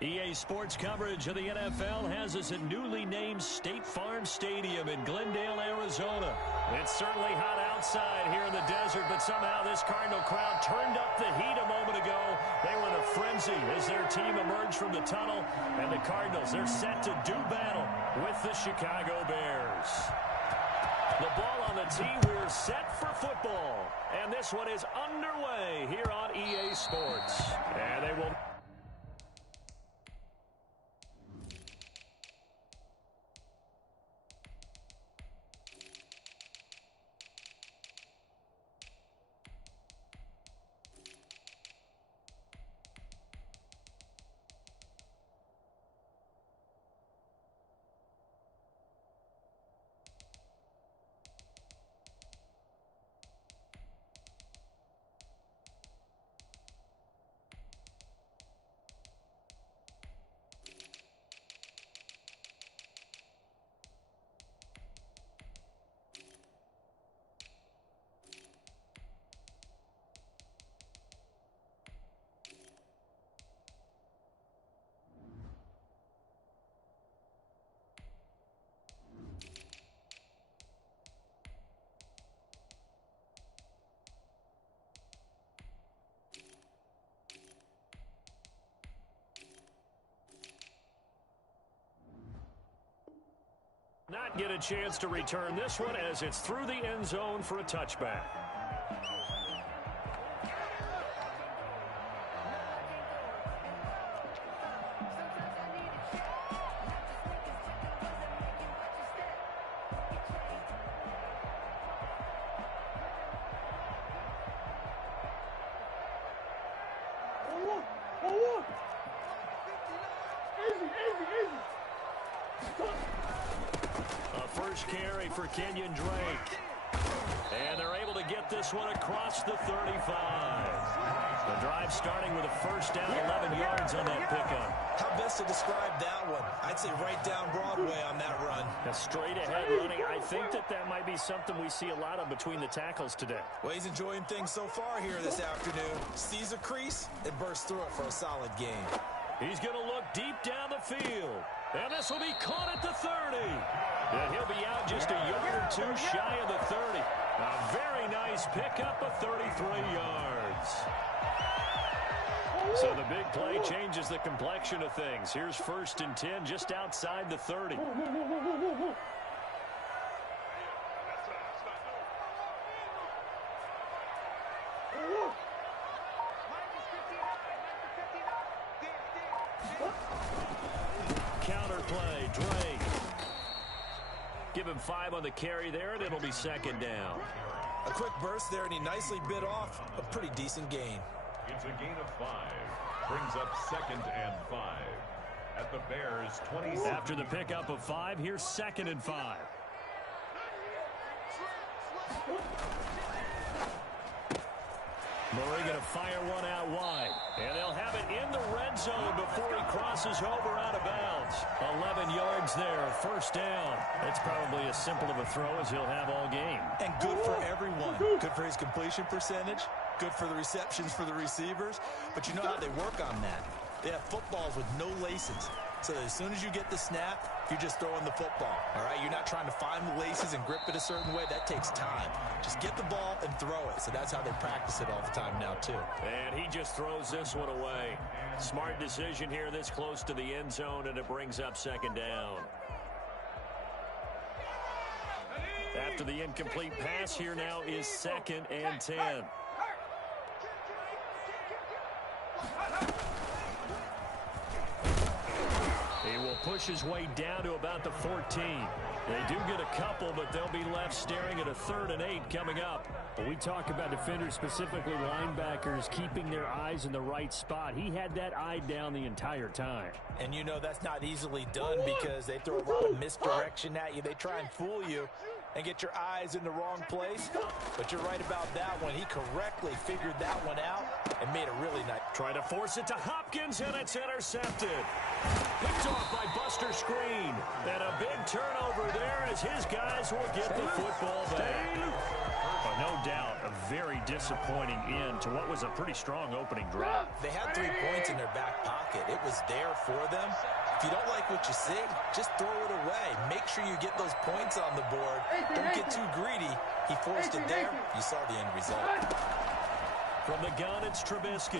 EA Sports coverage of the NFL has us at newly named State Farm Stadium in Glendale, Arizona. It's certainly hot outside here in the desert, but somehow this Cardinal crowd turned up the heat a moment ago. They were in a frenzy as their team emerged from the tunnel, and the Cardinals, they're set to do battle with the Chicago Bears. The ball on the tee, we're set for football. And this one is underway here on EA Sports. And they will... Not get a chance to return this one as it's through the end zone for a touchback. Carry for Kenyon Drake. And they're able to get this one across the 35. The drive starting with a first down, 11 yards on that pickup. How best to describe that one? I'd say right down Broadway on that run. A straight ahead running. I think that might be something we see a lot of between the tackles today. Well, he's enjoying things so far here this afternoon. Sees a crease and bursts through it for a solid gain. He's going to look deep down the field. And this will be caught at the 30. And he'll be out just a yard or two shy of the 30. A very nice pickup of 33 yards. So the big play changes the complexion of things. Here's 1st and 10 just outside the 30. Counter play, Drake. Give him 5 on the carry there, and it'll be 2nd down. A quick burst there, and he nicely bit off a pretty decent gain. It's a gain of 5. Brings up 2nd and 5 at the Bears' 26. After the pickup of 5, here's 2nd and 5. Murray going to fire one out wide. And they'll have it in the red zone before he crosses over out of bounds. 11 yards there, 1st down. That's probably as simple of a throw as he'll have all game. And good for everyone. Good for his completion percentage. Good for the receptions for the receivers. But you know how they work on that. They have footballs with no laces. So as soon as you get the snap, you're just throwing the football, all right? You're not trying to find the laces and grip it a certain way. That takes time. Just get the ball and throw it. So that's how they practice it all the time now, too. And he just throws this one away. Smart decision here this close to the end zone, and it brings up 2nd down. After the incomplete pass, here now is 2nd and 10. He will push his way down to about the 14. They do get a couple, but they'll be left staring at a 3rd and 8 coming up. We talk about defenders, specifically linebackers, keeping their eyes in the right spot. He had that eye down the entire time. And you know that's not easily done because they throw a lot of misdirection at you. They try and fool you and get your eyes in the wrong place. But you're right about that one. He correctly figured that one out and made it really nice. Try to force it to Hopkins, and it's intercepted. Picked off by Buster Screen. And a big turnover there as his guys will get the football back. No doubt, a very disappointing end to what was a pretty strong opening drive. They had 3 points in their back pocket. It was there for them. If you don't like what you see, just throw it away. Make sure you get those points on the board. Don't get too greedy. He forced it there. You saw the end result. From the gun, it's Trubisky.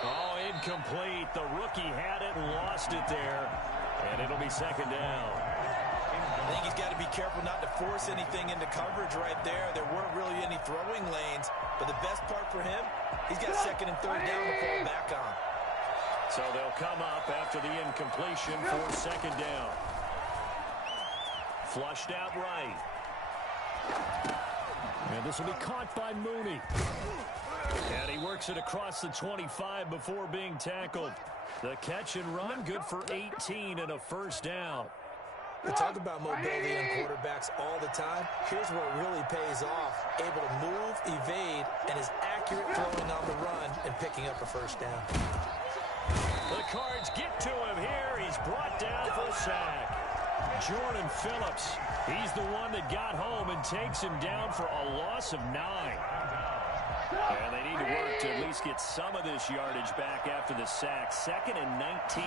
Oh, incomplete. The rookie had it and lost it there. And it'll be second down. I think he's got to be careful not to force anything into coverage right there. There weren't really any throwing lanes. But the best part for him, he's got second and third down to fall back on. So they'll come up after the incompletion for second down. Flushed out right. And this will be caught by Mooney. And he works it across the 25 before being tackled. The catch and run, good for 18 and a first down. We talk about mobility in quarterbacks all the time. Here's where it really pays off. Able to move, evade, and is accurate throwing on the run and picking up a first down. The Cards get to him here. He's brought down for a sack. Jordan Phillips, he's the one that got home and takes him down for a loss of 9. And they need to work to at least get some of this yardage back after the sack. Second and 19.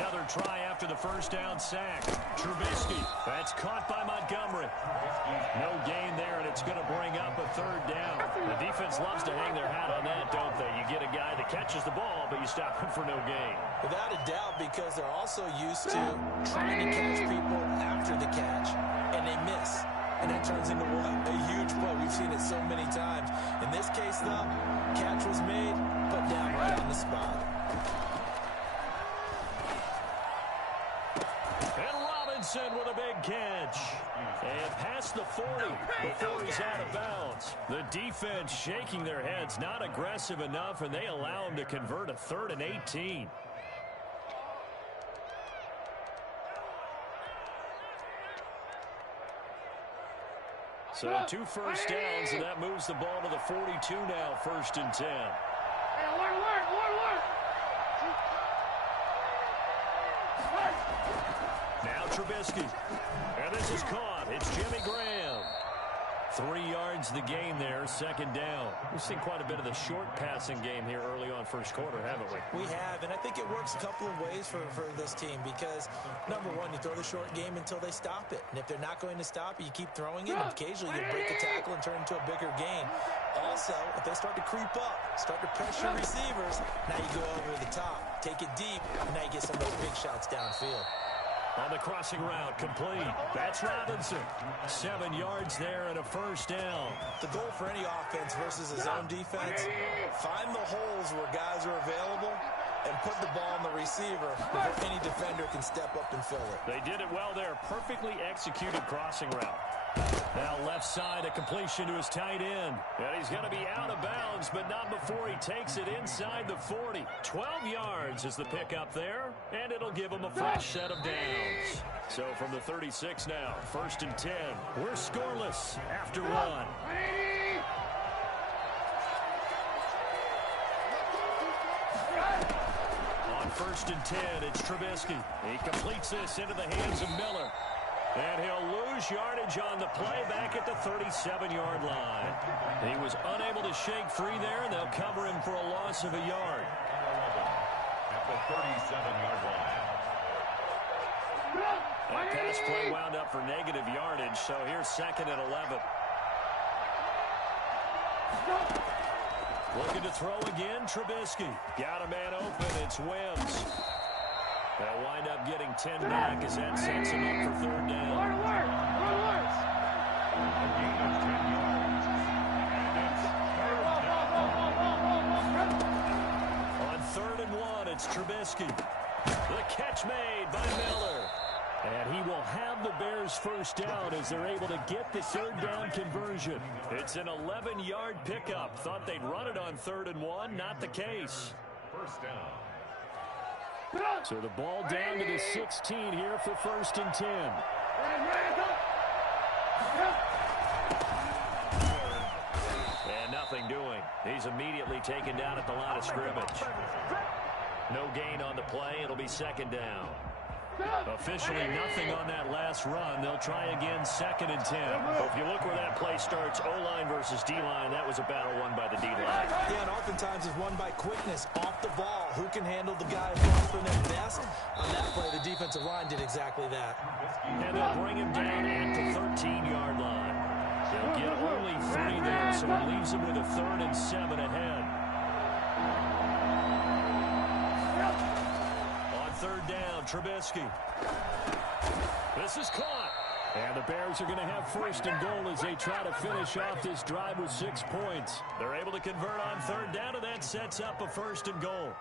Another try after the first down sack. Trubisky, that's caught by Montgomery. No gain there, and it's going to bring up a third down. The defense loves to hang their hat on that, don't they? You get a guy that catches the ball, but you stop him for no gain. Without a doubt, because they're also used to trying to catch people after the catch, and they miss. And that turns into what? A huge play. We've seen it so many times. In this case, though, catch was made, put down right on the spot. And Robinson with a big catch. And past the 40 before he's out of bounds. The defense shaking their heads, not aggressive enough, and they allow him to convert a 3rd and 18. So 2 first downs, and that moves the ball to the 42 now, 1st and 10. Now Trubisky. And this is caught. It's Jimmy Graham. 3 yards the gain there, second down. We've seen quite a bit of the short passing game here early on first quarter, haven't we? We have, and I think it works a couple of ways for this team because, number one, you throw the short game until they stop it. And if they're not going to stop it, you keep throwing it. And occasionally you break a tackle and turn it into a bigger gain. Also, if they start to creep up, start to pressure receivers, now you go over the top, take it deep, and now you get some of those big shots downfield. On the crossing route, complete. That's Robinson. 7 yards there and a first down. The goal for any offense versus his own defense, find the holes where guys are available and put the ball on the receiver before any defender can step up and fill it. They did it well there. Perfectly executed crossing route. Now left side, a completion to his tight end. And he's going to be out of bounds, but not before he takes it inside the 40. 12 yards is the pickup there, and it'll give him a fresh set of downs. So from the 36 now, 1st and 10. We're scoreless after 1. On 1st and 10, it's Trubisky. He completes this into the hands of Miller. And he'll lose yardage on the play back at the 37-yard line. He was unable to shake free there, and they'll cover him for a loss of a yard. At the 37-yard line. That pass play wound up for negative yardage, so here's 2nd and 11. Looking to throw again, Trubisky. Got a man open, it's Wims. They'll wind up getting 10 back as that sets him up for 3rd down. A gain of 10 yards. And it's 3rd down. On 3rd and 1, it's Trubisky. The catch made by Miller. And he will have the Bears first down as they're able to get the 3rd down conversion. It's an 11-yard pickup. Thought they'd run it on 3rd and 1. Not the case. First down. So the ball down to the 16 here for 1st and 10. And nothing doing. He's immediately taken down at the line of scrimmage. No gain on the play. It'll be 2nd down. Officially nothing on that last run. They'll try again, 2nd and 10. But if you look where that play starts, O-line versus D-line, that was a battle won by the D-line. Yeah, and oftentimes it's won by quickness, off the ball. Who can handle the guy far from them best? On that play, the defensive line did exactly that. And they'll bring him down at the 13-yard line. They'll get only 3 there, so it leaves them with a 3rd and 7 ahead. On 3rd down, Trubisky. This is caught. And the Bears are going to have 1st and goal as they try to finish off this drive with 6 points. They're able to convert on 3rd down, and that sets up a 1st and goal.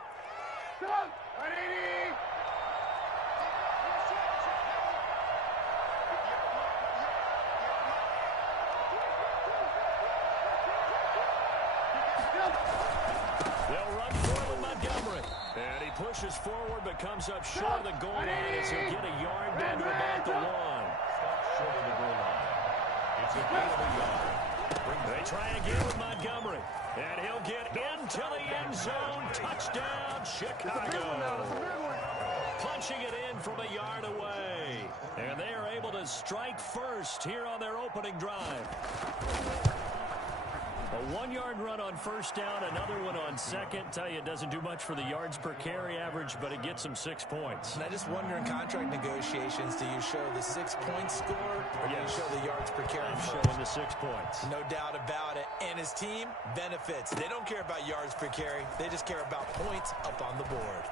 They'll run for Montgomery. And he pushes forward but comes up short of the goal line as he'll get a yard down to about the 1. Short of the goal line. It's a gain of a yard. They try again with Montgomery. And he'll get into the end zone. Touchdown, Chicago. Punching it in from a yard away. And they are able to strike first here on their opening drive. A 1-yard run on 1st down, another one on 2nd. Tell you, it doesn't do much for the yards per carry average, but it gets them 6 points. And I just wonder in contract negotiations, do you show the 6-point score or do you show the yards per carry? I'm showing the 6 points. No doubt about it. And his team benefits. They don't care about yards per carry. They just care about points up on the board.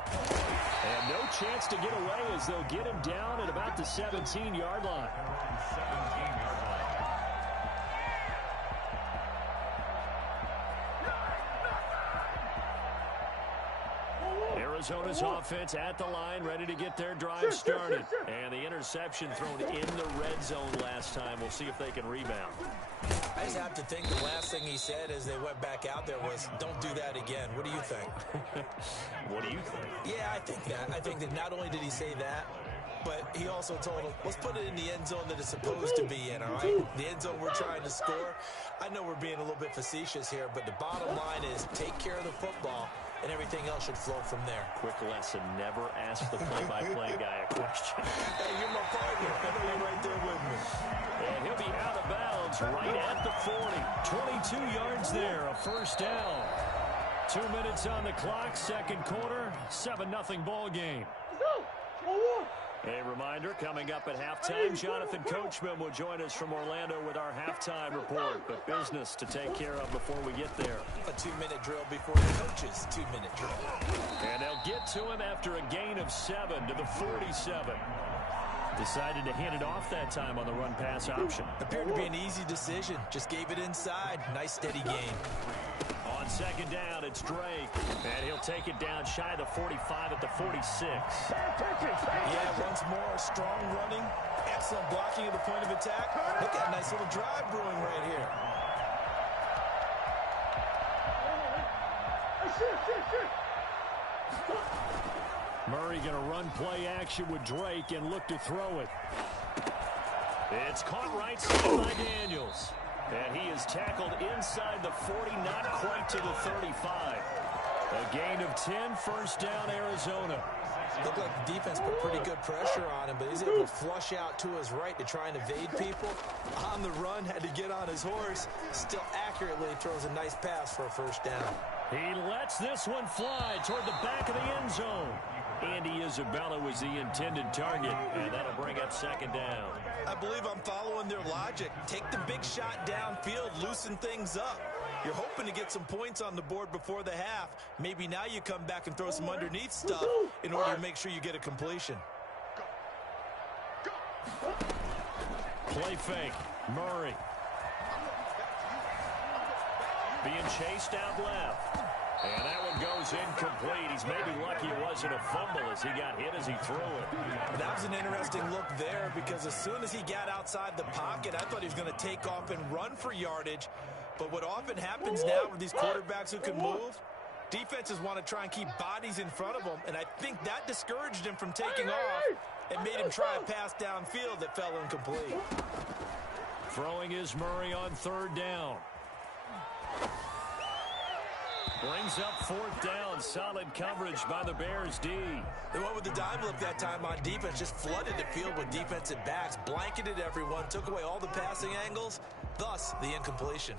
And no chance to get away as they'll get him down at about the 17-yard line. 17-yard line. Arizona's offense at the line, ready to get their drive started. And the interception thrown in the red zone last time. We'll see if they can rebound. I just have to think the last thing he said as they went back out there was, don't do that again. What do you think? What do you think? Yeah, I think that. I think that not only did he say that, but he also told him, let's put it in the end zone that it's supposed to be in, all right? The end zone we're trying to score. I know we're being a little bit facetious here, but the bottom line is take care of the football, and everything else should flow from there. Quick lesson, never ask the play-by-play guy a question. Hey, you're my partner. I know you're right there with me. And he'll be out of bounds right at the 40. 22 yards there, a 1st down. 2 minutes on the clock, 2nd quarter, 7-0 ball game. A reminder, coming up at halftime, Jonathan Coachman will join us from Orlando with our halftime report. But business to take care of before we get there. A 2-minute drill before the coach's 2-minute drill. And they'll get to him after a gain of 7 to the 47. Decided to hand it off that time on the run-pass option. Appeared to be an easy decision. Just gave it inside. Nice, steady gain. On 2nd down, it's Drake. And he'll take it down shy of the 45 at the 46. Yeah, once more, strong running. Excellent blocking at the point of attack. Look at a nice little drive brewing right here. Murray going to run play action with Drake and look to throw it. It's caught right side by Daniels. And he is tackled inside the 40, not quite to the 35. A gain of 10, 1st down, Arizona. Looked like the defense put pretty good pressure on him, but he's able to flush out to his right to try and evade people. On the run, had to get on his horse. Still accurately throws a nice pass for a 1st down. He lets this one fly toward the back of the end zone. Andy Isabella was the intended target, and that'll bring up 2nd down. I believe I'm following their logic. Take the big shot downfield, loosen things up. You're hoping to get some points on the board before the half. Maybe now you come back and throw some underneath stuff in order to make sure you get a completion. Play fake. Murray. Being chased out left. And that one goes incomplete. He's maybe lucky it wasn't a fumble as he got hit as he threw it. That was an interesting look there because as soon as he got outside the pocket, I thought he was going to take off and run for yardage. But what often happens now with these quarterbacks who can move, defenses want to try and keep bodies in front of them. And I think that discouraged him from taking off and made him try a pass downfield that fell incomplete. Throwing is Murray on 3rd down. Brings up 4th down. Solid coverage by the Bears D. They went with the dime look that time on defense, just flooded the field with defensive backs, blanketed everyone, took away all the passing angles, thus the incompletion.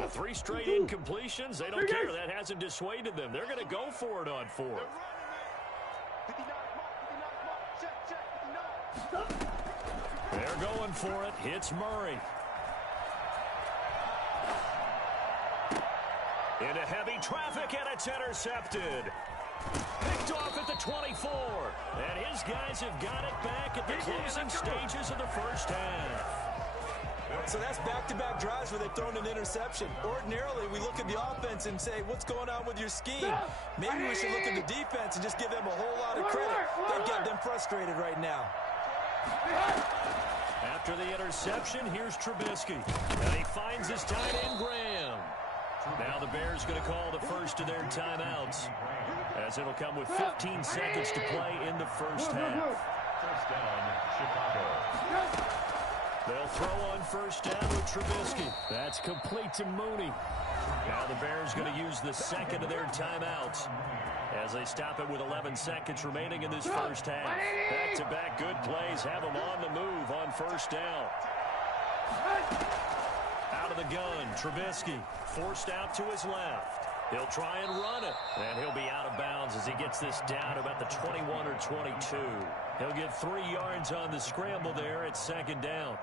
The 3 straight incompletions, they don't care. That hasn't dissuaded them. They're going to go for it on 4th. They're going for it. Hits Murray. Into heavy traffic, and it's intercepted. Picked off at the 24. And his guys have got it back at the closing stages of the first half. So that's back-to-back drives where they've thrown an interception. Ordinarily, we look at the offense and say, what's going on with your scheme? Maybe we should look at the defense and just give them a whole lot of credit. They've got them frustrated right now. After the interception, here's Trubisky. And he finds his tight end, Graham. Now the Bears going to call the first of their timeouts, as it'll come with 15 seconds to play in the first half. First down, Chicago. They'll throw on first down with Trubisky. That's complete to Mooney. Now the Bears going to use the second of their timeouts as they stop it with 11 seconds remaining in this first half. Back-to-back good plays have them on the move on first down. Out of the gun, Trubisky forced out to his left. He'll try and run it, and he'll be out of bounds as he gets this down about the 21 or 22. He'll get 3 yards on the scramble there at second down.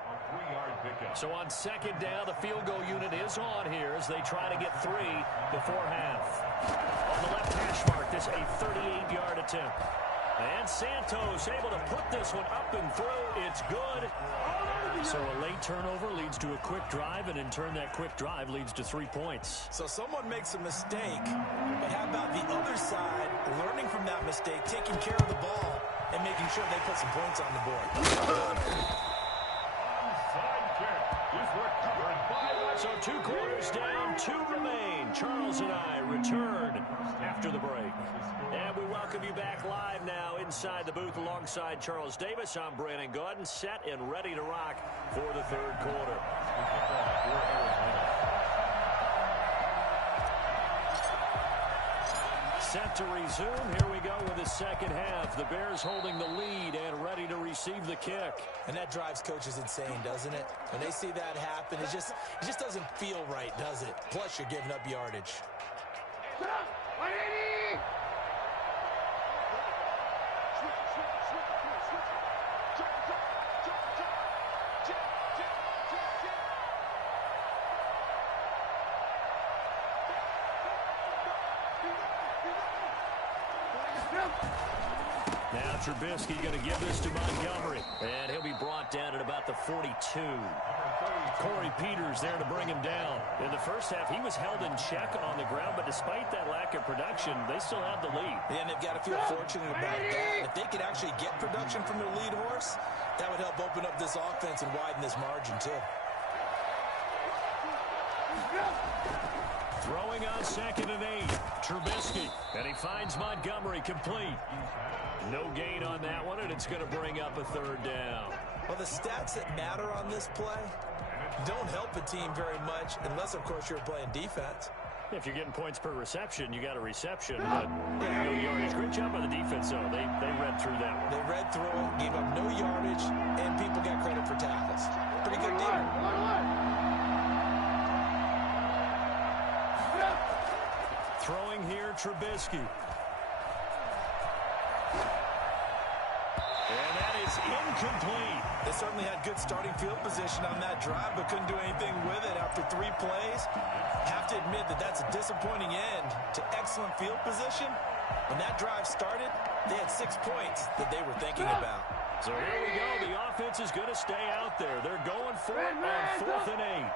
So on second down, the field goal unit is on here as they try to get 3 before half. On the left hash mark, this a 38-yard attempt. And Santos able to put this one up and through. It's good. So a late turnover leads to a quick drive, and in turn that quick drive leads to 3 points. So someone makes a mistake, but how about the other side learning from that mistake, taking care of the ball, and making sure they put some points on the board? So 2 quarters down, 2 remain. Charles and I return after the break. And we welcome you back live now inside the booth alongside Charles Davis. I'm Brandon Gaudin, set and ready to rock for the third quarter. Set to resume. Here we go with the second half. The Bears holding the lead and ready to receive the kick. And that drives coaches insane, doesn't it? When they see that happen, it just doesn't feel right, does it? Plus, you're giving up yardage. Now Trubisky going to give this to Montgomery, and he'll be brought down at about the 42. Corey Peters there to bring him down. In the first half, he was held in check on the ground, but despite that lack of production, they still have the lead. And they've got to feel fortunate about that. If they could actually get production from their lead horse, that would help open up this offense and widen this margin, too. Throwing on second and 8, Trubisky, and he finds Montgomery complete. No gain on that one, and it's going to bring up a third down. Well, the stats that matter on this play don't help a team very much unless, of course, you're playing defense. If you're getting points per reception, you got a reception, but no yardage. Great job by the defense, though. They read through that one. They read through it, gave up no yardage, and people got credit for tackles. Pretty good deal. Throwing here, Trubisky. And that is incomplete. They certainly had good starting field position on that drive, but couldn't do anything with it after 3 plays. Have to admit that that's a disappointing end to excellent field position. When that drive started, they had 6 points that they were thinking about. So here we go. The offense is going to stay out there. They're going for it on 4th and 8.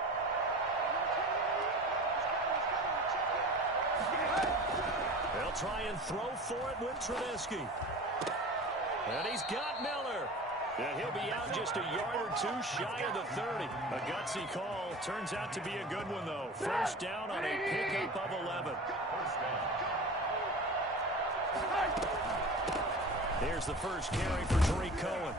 They'll try and throw for it with Trubisky. And he's got Miller. And he'll be out just a yard or 2 shy of the 30. A gutsy call. Turns out to be a good one, though. First down on a pickup of 11. Here's the first carry for Tariq Cohen.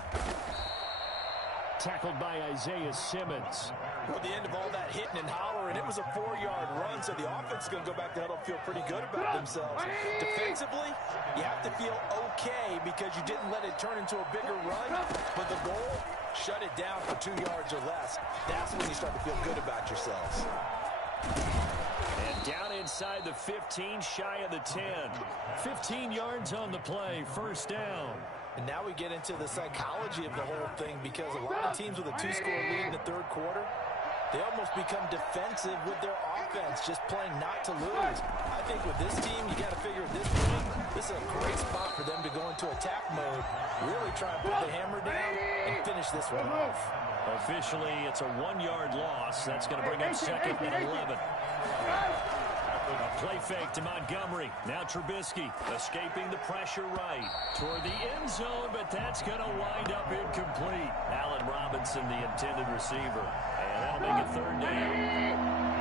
tackled by Isaiah Simmons. Well, the end of all that hitting and hollering, it was a 4-yard run, so the offense is going to go back to huddle and feel pretty good about themselves. Defensively, you have to feel okay because you didn't let it turn into a bigger run, but the goal, shut it down for 2 yards or less. That's when you start to feel good about yourselves. And down inside the 15, shy of the 10. 15 yards on the play, first down. And now we get into the psychology of the whole thing because a lot of teams with a 2-score lead in the third quarter, they almost become defensive with their offense, just playing not to lose. I think with this team, you got to figure at this point, this is a great spot for them to go into attack mode, really try and put the hammer down and finish this one off. Officially, it's a 1-yard loss. That's going to bring up second and 11. A play fake to Montgomery. Now Trubisky escaping the pressure right toward the end zone, but that's going to wind up incomplete. Allen Robinson, the intended receiver. And that'll make it third down.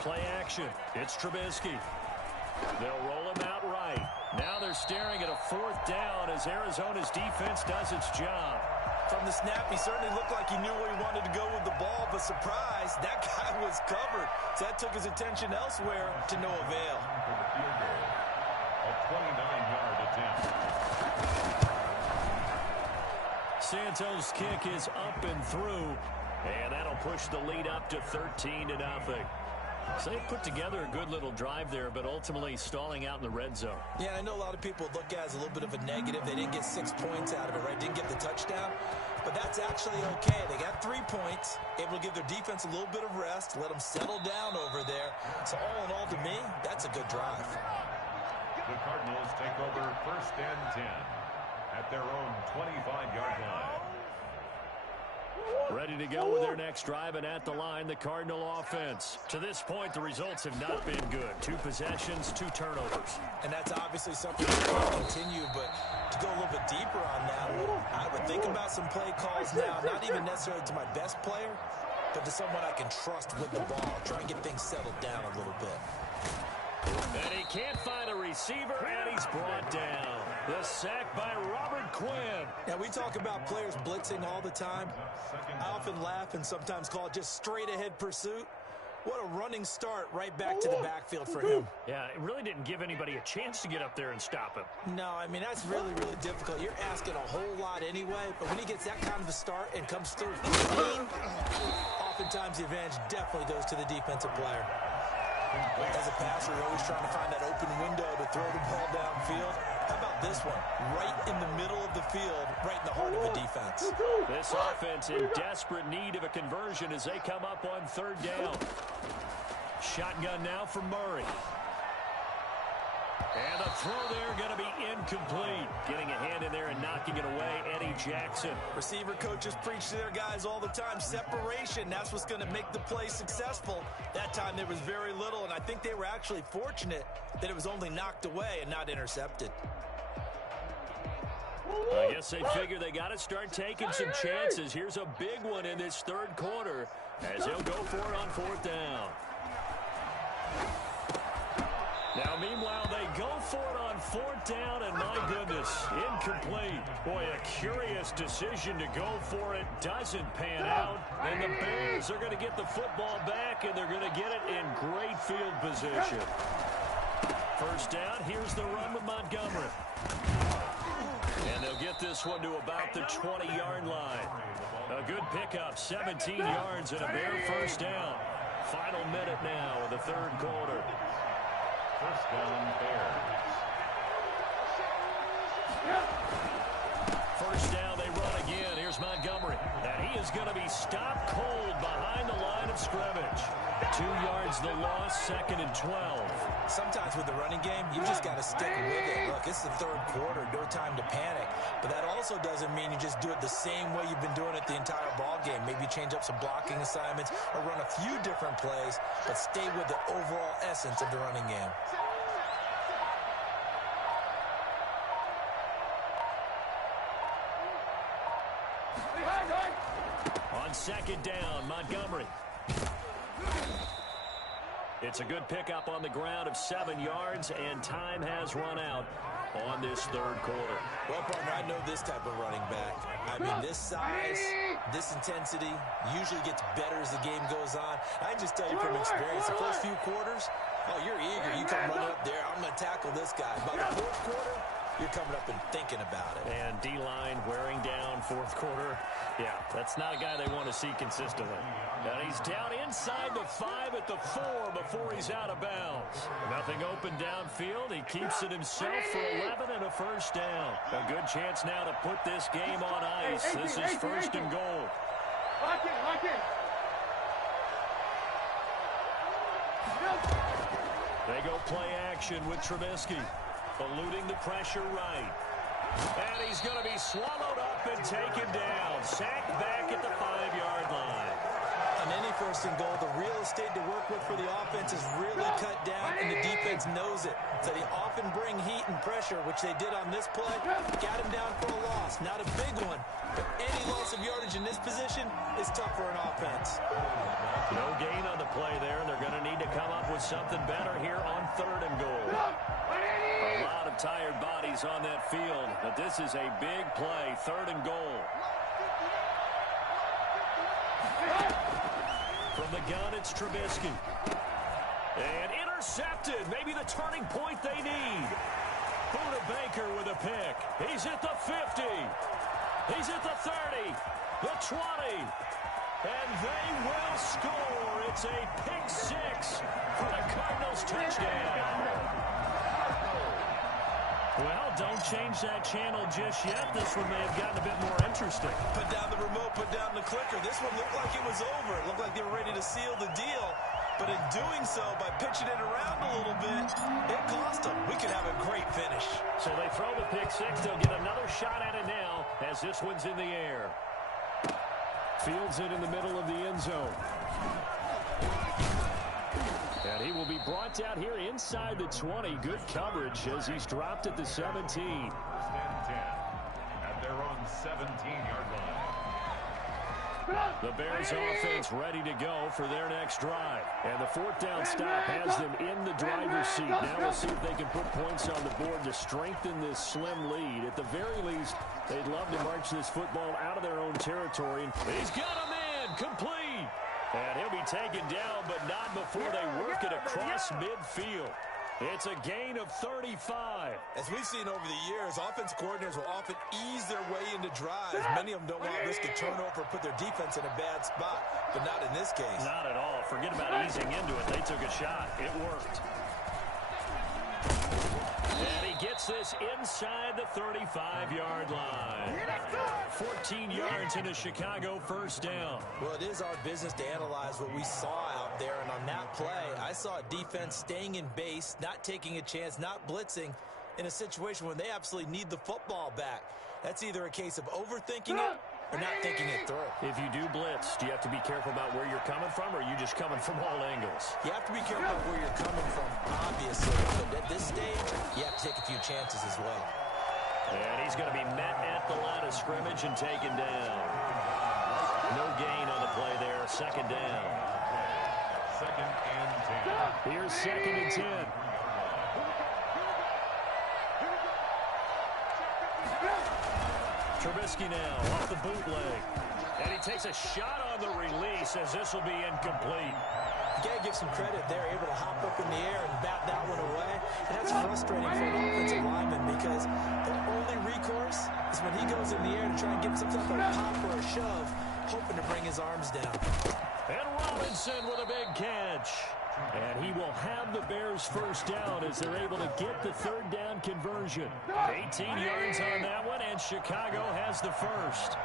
Play action. It's Trubisky. They'll roll him out right. Now they're staring at a fourth down as Arizona's defense does its job. From the snap, he certainly looked like he knew where he wanted to go with the ball, but surprise, that guy was covered. So that took his attention elsewhere to no avail. A 29-yard attempt. Santos' kick is up and through, and that'll push the lead up to 13-0. So they put together a good little drive there, but ultimately stalling out in the red zone. Yeah, I know a lot of people look at it as a little bit of a negative. They didn't get 6 points out of it, right? Didn't get the touchdown. But that's actually okay. They got 3 points, able to give their defense a little bit of rest, let them settle down over there. So all in all, to me, that's a good drive. The Cardinals take over first and 10 at their own 25-yard line. Ready to go with their next drive, and at the line, the Cardinal offense. To this point, the results have not been good. 2 possessions, 2 turnovers. And that's obviously something that can continue, but to go a little bit deeper on that, I would think about some play calls now, not even necessarily to my best player, but to someone I can trust with the ball. Try and get things settled down a little bit. And he can't find a receiver, and he's brought down. The sack by Robert Quinn. Now, we talk about players blitzing all the time. I often laugh and sometimes call it just straight-ahead pursuit. What a running start right back to the backfield for him. Yeah, it really didn't give anybody a chance to get up there and stop him. No, I mean, that's really, really difficult. You're asking a whole lot anyway, but when he gets that kind of a start and comes through clean, oftentimes the advantage definitely goes to the defensive player. As a passer, you're always trying to find that open window to throw the ball downfield. How about this one? Right in the middle of the field, right in the heart of the defense. This offense in desperate need of a conversion as they come up on third down. Shotgun now for Murray. And the throw there going to be incomplete. Getting a hand in there and knocking it away, Eddie Jackson. Receiver coaches preach to their guys all the time. Separation, that's what's going to make the play successful. That time there was very little, and I think they were actually fortunate that it was only knocked away and not intercepted. I guess they figure they got to start taking some chances. Here's a big one in this third quarter as they'll go for it on fourth down. Now, meanwhile, they go for it on fourth down, and my goodness, incomplete. Boy, a curious decision to go for it doesn't pan out, and the Bears are going to get the football back, and they're going to get it in great field position. First down, here's the run with Montgomery. And they'll get this one to about the 20-yard line. A good pickup, 17 yards and a Bear first down. Final minute now of the third quarter. First down, Bears. First down, they run again. Here's Montgomery. And he is going to be stopped cold behind the line of scrimmage. 2 yards the loss, second and 12. Sometimes with the running game, you just got to stick with it. Look, it's the third quarter, no time to panic. But that also doesn't mean you just do it the same way you've been doing it the entire ball game. Maybe change up some blocking assignments or run a few different plays, but stay with the overall essence of the running game. On second down, Montgomery. It's a good pickup on the ground of 7 yards, and time has run out on this third quarter. Well, partner, I know this type of running back. I mean, this size, this intensity usually gets better as the game goes on. I just tell you from experience, the first few quarters, oh, you're eager. You come running up there. I'm going to tackle this guy. By the fourth quarter, you're coming up and thinking about it. And D-line wearing down fourth quarter. Yeah, that's not a guy they want to see consistently. And he's down inside the 5 at the 4 before he's out of bounds. Nothing open downfield. He keeps it himself for 11 and a first down. A good chance now to put this game on ice. This is first and goal. Lock it. They go play action with Trubisky. Eluding the pressure right. And he's going to be swallowed up and taken down. Sacked back at the 5-yard line. On any first and goal, the real estate to work with for the offense is really cut down, and the defense knows it. So they often bring heat and pressure, which they did on this play. Got him down for a loss. Not a big one, but any loss of yardage in this position is tough for an offense. No gain on the play there. They're going to need to come up with something better here on third and goal. A lot of tired bodies on that field, but this is a big play, third and goal. From the gun, it's Trubisky. And intercepted. Maybe the turning point they need. Buda Baker with a pick. He's at the 50. He's at the 30. The 20. And they will score. It's a pick 6 for the Cardinals touchdown. Well, don't change that channel just yet. This one may have gotten a bit more interesting. Put down the remote, put down the clicker. This one looked like it was over. It looked like they were ready to seal the deal. But in doing so, by pitching it around a little bit, it cost them. We could have a great finish. So they throw the pick 6. They'll get another shot at it now as this one's in the air. Fields it in the middle of the end zone. And he will be brought down here inside the 20. Good coverage as he's dropped at the 17. First and 10 at their own 17-yard line. The Bears offense ready to go for their next drive. And the fourth down stop has them in the driver's seat. Now we'll see if they can put points on the board to strengthen this slim lead. At the very least, they'd love to march this football out of their own territory. He's got a man complete. And he'll be taken down, but not before they work it across midfield. It's a gain of 35. As we've seen over the years, offense coordinators will often ease their way into drives. Many of them don't want to risk a turnover or put their defense in a bad spot, but not in this case. Not at all. Forget about easing into it. They took a shot. It worked. And he gets this inside the 35-yard line. 14 yards into Chicago first down. Well, it is our business to analyze what we saw out there, and on that play, I saw a defense staying in base, not taking a chance, not blitzing in a situation when they absolutely need the football back. That's either a case of overthinking it or not thinking it through. If you do blitz, do you have to be careful about where you're coming from, or are you just coming from all angles? You have to be careful about where you're coming from, obviously, but at this stage, you have to take a few chances as well. And he's going to be met at the line of scrimmage and taken down. No gain on the play there. Second down. Second and 10. Here's second and 10. Trubisky now off the bootleg. And he takes a shot on the release as this will be incomplete. You got to give some credit there, able to hop up in the air and bat that one away. And that's frustrating for an offensive lineman because the only recourse is when he goes in the air to try and get some type of pop or a shove, hoping to bring his arms down. And Robinson with a big catch. And he will have the Bears first down as they're able to get the third down conversion. 18 yards on that one, and Chicago has the first.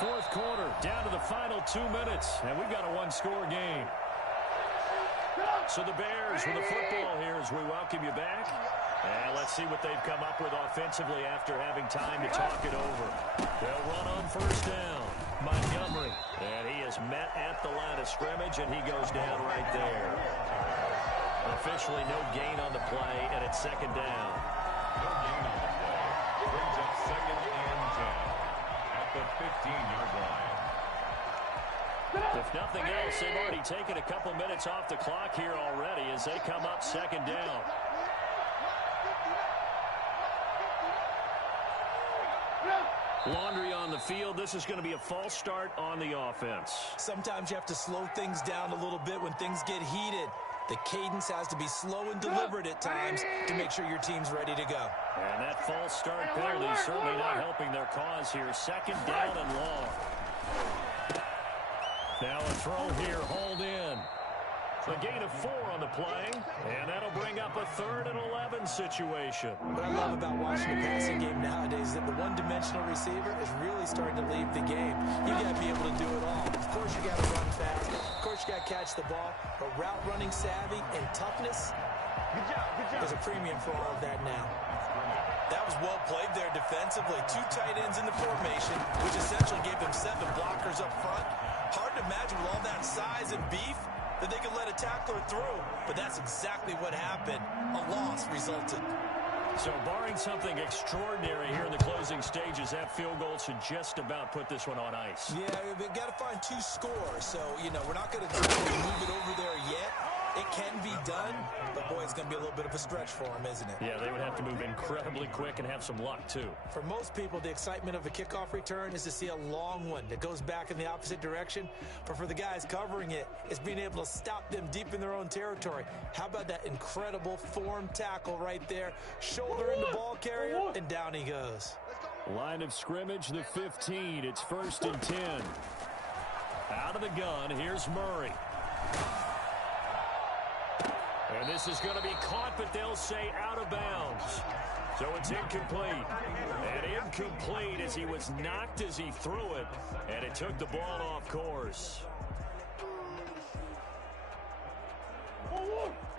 Fourth quarter, down to the final 2 minutes, and we've got a one-score game. So the Bears with the football here as we welcome you back. And let's see what they've come up with offensively after having time to talk it over. They'll run on first down. Montgomery. And he is met at the line of scrimmage, and he goes down right there. Officially no gain on the play, and it's second down. No gain on the play. Brings up 2nd and 10 at the 15-yard line. If nothing else, they've already taken a couple minutes off the clock here already as they come up second down. Laundry on the field. This is going to be a false start on the offense. Sometimes you have to slow things down a little bit when things get heated. The cadence has to be slow and deliberate at times to make sure your team's ready to go. And that false start penalty certainly not helping their cause here. Second down and long. Now a throw here, hauled in. The gain of 4 on the play, and that'll bring up a 3rd and 11 situation. What I love about watching the passing game nowadays is that the one-dimensional receiver is really starting to leave the game. You got to be able to do it all. Of course, you got to run fast. Of course, you got to catch the ball. But route running savvy and toughness, there's a premium for all of that now. That was well played there defensively. 2 tight ends in the formation, which essentially gave them 7 blockers up front. Hard to imagine with all that size and beef that they could let a tackler through, but that's exactly what happened. A loss resulted. So barring something extraordinary here in the closing stages, that field goal should just about put this one on ice. Yeah, we've got to find 2 scores, so, we're not going to try to move it over there yet. It can be done, but, boy, it's going to be a little bit of a stretch for them, isn't it? Yeah, they would have to move incredibly quick and have some luck, too. For most people, the excitement of a kickoff return is to see a long one that goes back in the opposite direction. But for the guys covering it, it's being able to stop them deep in their own territory. How about that incredible form tackle right there? Shoulder in the ball carrier, and down he goes. Line of scrimmage, the 15. It's 1st and 10. Out of the gun, here's Murray. And this is going to be caught, but they'll say out of bounds. So it's incomplete. And incomplete as he was knocked as he threw it. And it took the ball off course.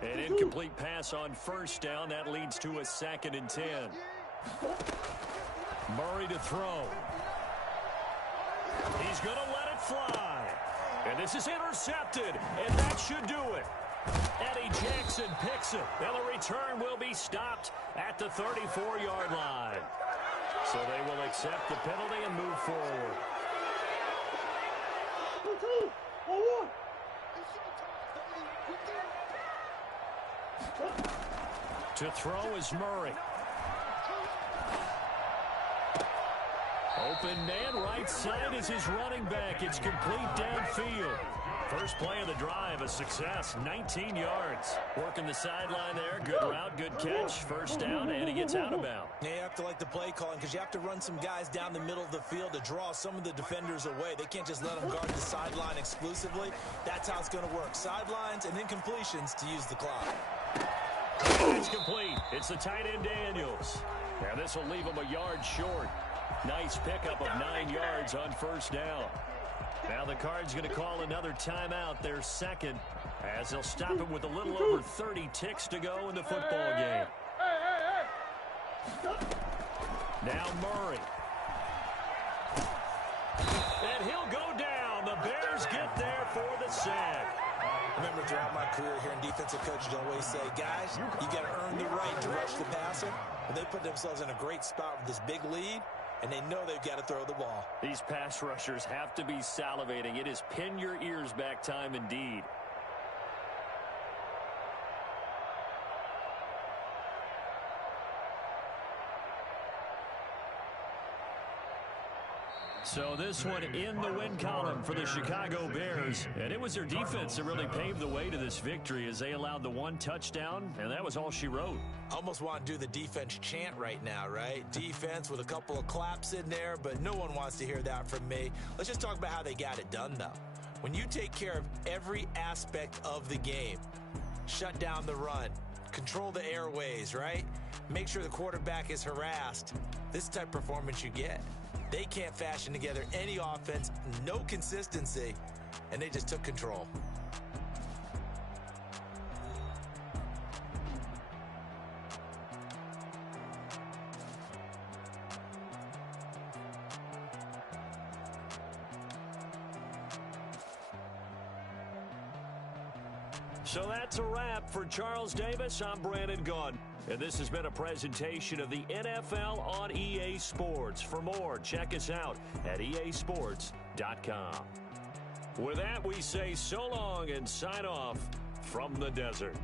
An incomplete pass on 1st down. That leads to a 2nd and 10. Murray to throw. He's going to let it fly. And this is intercepted. And that should do it. Eddie Jackson picks it, and the return will be stopped at the 34-yard line. So they will accept the penalty and move forward. To throw is Murray. Open man, right side is his running back. It's complete downfield. First play of the drive, a success, 19 yards. Working the sideline there, good route, good catch, 1st down, and he gets out of bounds. Yeah, you have to like the play calling because you have to run some guys down the middle of the field to draw some of the defenders away. They can't just let them guard the sideline exclusively. That's how it's going to work. Sidelines and then completions to use the clock. It's complete. It's the tight end Daniels. Now this will leave him a yard short. Nice pickup of 9 yards on 1st down. Now the Cards going to call another timeout, their 2nd, as they'll stop it with a little over 30 ticks to go in the football game. Now Murray. And he'll go down. The Bears get there for the sack. Remember, throughout my career here in defensive coaches always say, guys, you got to earn the right to rush the passer. And they put themselves in a great spot with this big lead, and they know they've got to throw the ball. These pass rushers have to be salivating. It is pin your ears back time indeed. So this one in the win column for the Chicago Bears. And it was their defense that really paved the way to this victory as they allowed the 1 touchdown, and that was all she wrote. I almost want to do the defense chant right now, right? Defense with a couple of claps in there, but no one wants to hear that from me. Let's just talk about how they got it done, though. When you take care of every aspect of the game, shut down the run, control the airways, right? Make sure the quarterback is harassed. This type of performance you get. They can't fashion together any offense, no consistency, and they just took control. So that's a wrap for Charles Davis. I'm Brandon Gunn. And this has been a presentation of the NFL on EA Sports. For more, check us out at easports.com. With that, we say so long and sign off from the desert.